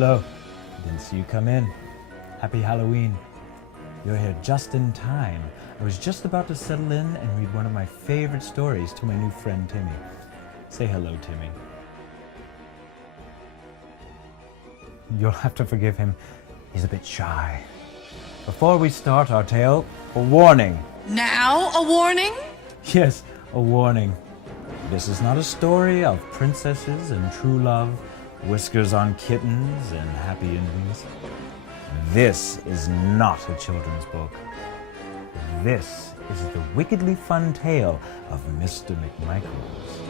Hello. Didn't see you come in. Happy Halloween. You're here just in time. I was just about to settle in and read one of my favorite stories to my new friend Timmy. Say hello, Timmy. You'll have to forgive him. He's a bit shy. Before we start our tale, a warning. Now a warning? Yes, a warning. This is not a story of princesses and true love, whiskers on kittens and happy endings. This is not a children's book. This is the wickedly fun tale of Mr. McMichaels.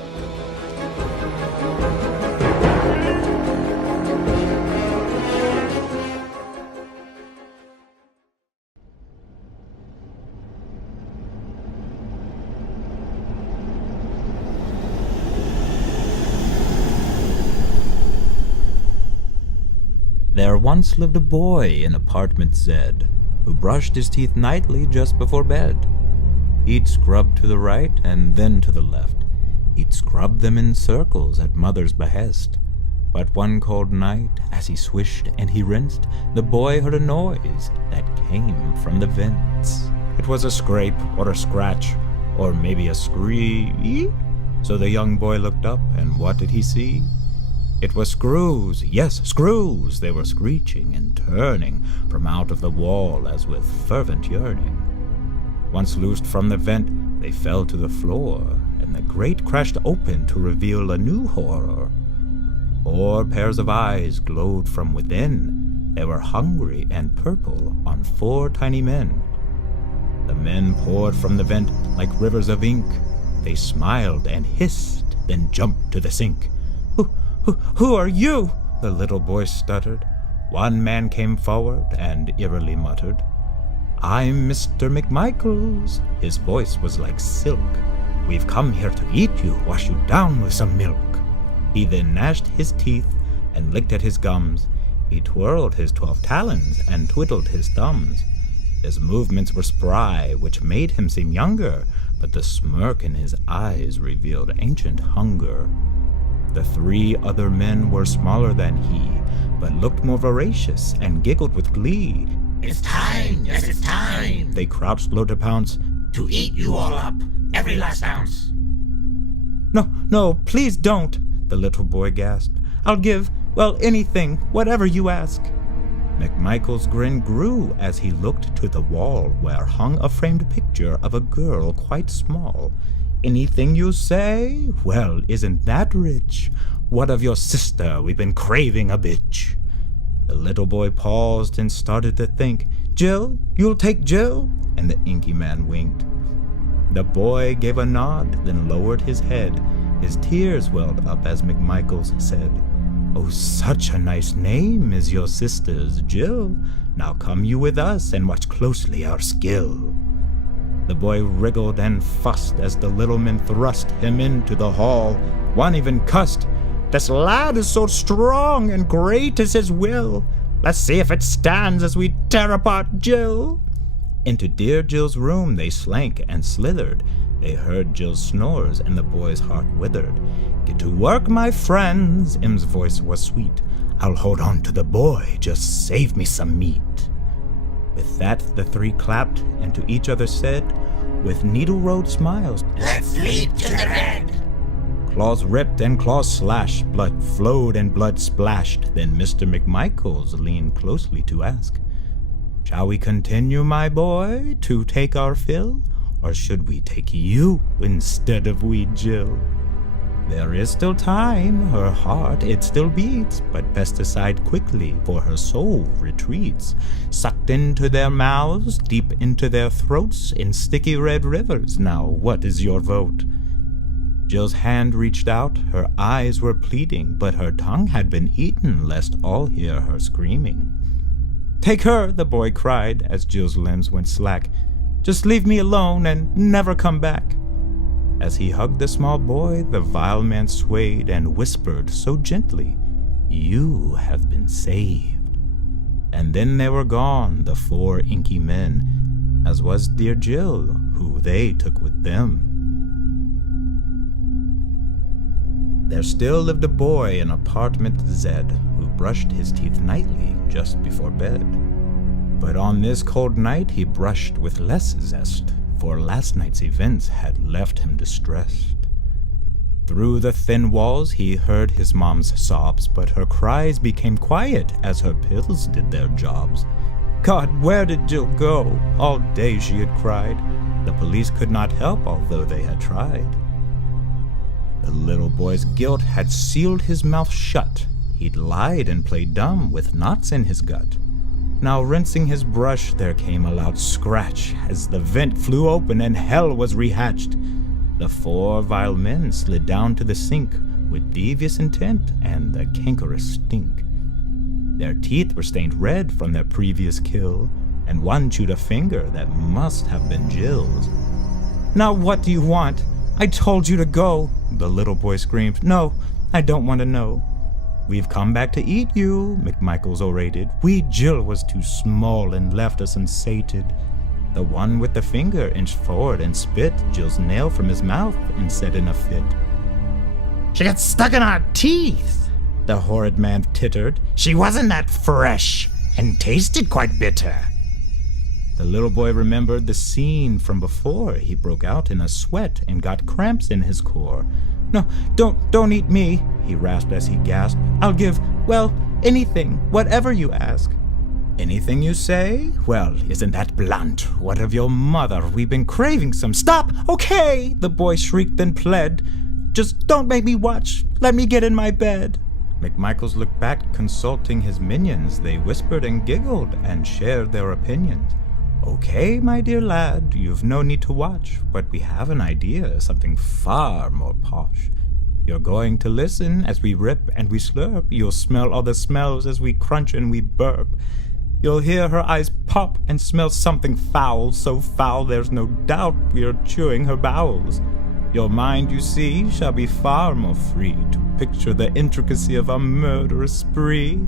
There once lived a boy in apartment Z, who brushed his teeth nightly just before bed. He'd scrub to the right and then to the left. He'd scrub them in circles at mother's behest. But one cold night, as he swished and he rinsed, the boy heard a noise that came from the vents. It was a scrape or a scratch, or maybe a scree. So the young boy looked up, and what did he see? It was screws, yes, screws. They were screeching and turning from out of the wall as with fervent yearning. Once loosed from the vent, they fell to the floor, and the grate crashed open to reveal a new horror. 4 pairs of eyes glowed from within. They were hungry and purple on 4 tiny men. The men poured from the vent like rivers of ink. They smiled and hissed, then jumped to the sink. Who are you? The little boy stuttered. One man came forward and eerily muttered, I'm Mr. McMichaels. His voice was like silk. We've come here to eat you, wash you down with some milk. He then gnashed his teeth and licked at his gums. He twirled his 12 talons and twiddled his thumbs. His movements were spry, which made him seem younger, but the smirk in his eyes revealed ancient hunger. The 3 other men were smaller than he, but looked more voracious and giggled with glee. It's time, yes, it's time. They crouched low to pounce. To eat you all up, every last ounce. No, please don't, the little boy gasped. I'll give, well, anything, whatever you ask. McMichael's grin grew as he looked to the wall where hung a framed picture of a girl quite small. Anything you say? Well, isn't that rich? What of your sister? We've been craving a bitch. The little boy paused and started to think. Jill? You'll take Jill? And the inky man winked. The boy gave a nod, then lowered his head. His tears welled up as McMichaels said, Oh, such a nice name is your sister's, Jill. Now come you with us and watch closely our skill. The boy wriggled and fussed as the little men thrust him into the hall. One even cussed, This lad is so strong and great is his will. Let's see if it stands as we tear apart Jill. Into dear Jill's room they slank and slithered. They heard Jill's snores and the boy's heart withered. Get to work, my friends, M's voice was sweet. I'll hold on to the boy, just save me some meat. With that, the 3 clapped, and to each other said, with needle-road smiles, Let's leap to the red. Claws ripped and claws slashed, blood flowed and blood splashed. Then Mr. McMichaels leaned closely to ask, Shall we continue, my boy, to take our fill? Or should we take you instead of wee Jill? There is still time, her heart it still beats, but best decide quickly, for her soul retreats. Sucked into their mouths, deep into their throats, in sticky red rivers. Now, what is your vote? Jill's hand reached out, her eyes were pleading, but her tongue had been eaten, lest all hear her screaming. Take her, the boy cried, as Jill's limbs went slack. Just leave me alone and never come back. As he hugged the small boy, the vile man swayed and whispered so gently, You have been saved. And then they were gone, the 4 inky men, as was dear Jill, who they took with them. There still lived a boy in apartment Z, who brushed his teeth nightly just before bed. But on this cold night he brushed with less zest, for last night's events had left him distressed. Through the thin walls he heard his mom's sobs, but her cries became quiet as her pills did their jobs. God, where did Jill go? All day she had cried. The police could not help, although they had tried. The little boy's guilt had sealed his mouth shut. He'd lied and played dumb with knots in his gut. Now rinsing his brush, there came a loud scratch as the vent flew open and hell was rehatched. The 4 vile men slid down to the sink with devious intent and the cankerous stink. Their teeth were stained red from their previous kill, and one chewed a finger that must have been Jill's. Now what do you want? I told you to go, the little boy screamed. No, I don't want to know. We've come back to eat you, McMichaels orated. Jill was too small and left us unsated. The one with the finger inched forward and spit Jill's nail from his mouth and said in a fit, She got stuck in our teeth, the horrid man tittered. She wasn't that fresh and tasted quite bitter. The little boy remembered the scene from before. He broke out in a sweat and got cramps in his core. No, don't eat me, he rasped as he gasped. I'll give, well, anything, whatever you ask. Anything you say? Well, isn't that blunt? What of your mother? We've been craving some. Stop! Okay! The boy shrieked and pled. Just don't make me watch. Let me get in my bed. McMichaels looked back, consulting his minions. They whispered and giggled and shared their opinions. Okay, my dear lad, you've no need to watch, but we have an idea, something far more posh. You're going to listen as we rip and we slurp. You'll smell all the smells as we crunch and we burp. You'll hear her eyes pop and smell something foul, so foul there's no doubt we are chewing her bowels. Your mind, you see, shall be far more free to picture the intricacy of a murderous spree.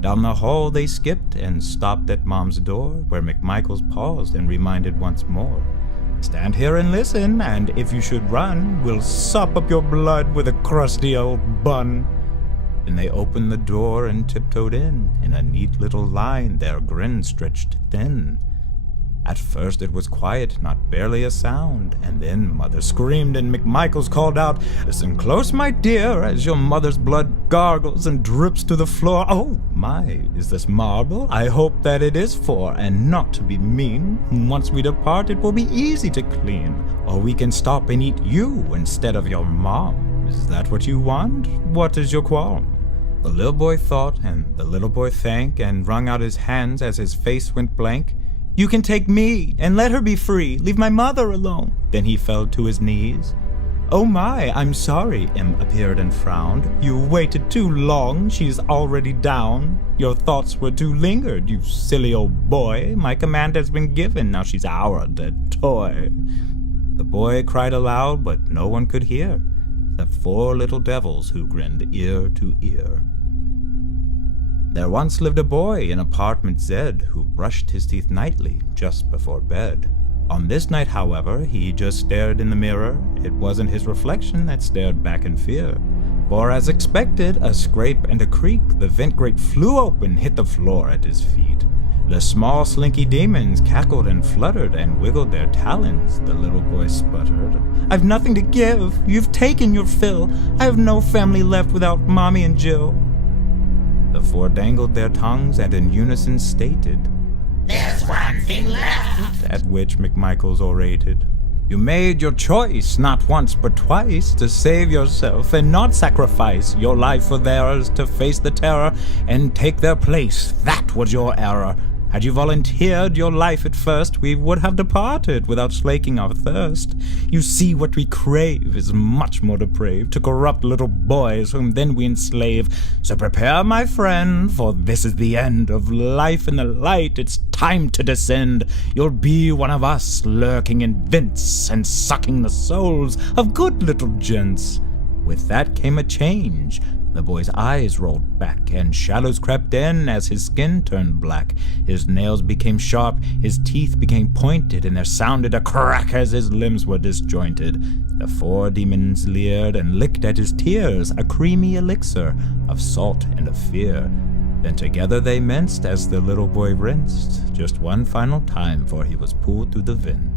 Down the hall they skipped and stopped at Mom's door, where McMichaels paused and reminded once more. Stand here and listen, and if you should run, we'll sop up your blood with a crusty old bun. Then they opened the door and tiptoed in a neat little line, their grin stretched thin. At first it was quiet, not barely a sound, and then Mother screamed and McMichaels called out, Listen close, my dear, as your mother's blood gargles and drips to the floor. Oh my, is this marble? I hope that it is for, and not to be mean. Once we depart it will be easy to clean, or we can stop and eat you instead of your mom. Is that what you want? What is your qualm? The little boy thought, and the little boy thanked, and wrung out his hands as his face went blank. You can take me, and let her be free. Leave my mother alone. Then he fell to his knees. Oh my, I'm sorry, Em appeared and frowned. You waited too long, she's already down. Your thoughts were too lingered, you silly old boy. My command has been given, now she's our dead toy. The boy cried aloud, but no one could hear, except 4 little devils who grinned ear to ear. There once lived a boy in apartment Z who brushed his teeth nightly just before bed. On this night, however, he just stared in the mirror. It wasn't his reflection that stared back in fear. For as expected, a scrape and a creak, the vent grate flew open, hit the floor at his feet. The small slinky demons cackled and fluttered and wiggled their talons, the little boy sputtered. I've nothing to give, you've taken your fill. I have no family left without Mommy and Jill. The 4 dangled their tongues and in unison stated, There's one thing left. At which McMichaels orated, You made your choice, not once but twice, to save yourself and not sacrifice your life for theirs, to face the terror and take their place. That was your error. Had you volunteered your life at first, we would have departed without slaking our thirst. You see, what we crave is much more depraved, to corrupt little boys whom then we enslave. So prepare, my friend, for this is the end of life in the light. It's time to descend. You'll be one of us, lurking in vents and sucking the souls of good little gents. With that came a change. The boy's eyes rolled back, and shadows crept in as his skin turned black. His nails became sharp, his teeth became pointed, and there sounded a crack as his limbs were disjointed. The 4 demons leered and licked at his tears, a creamy elixir of salt and of fear. Then together they minced as the little boy rinsed, just one final time, for he was pulled through the vent.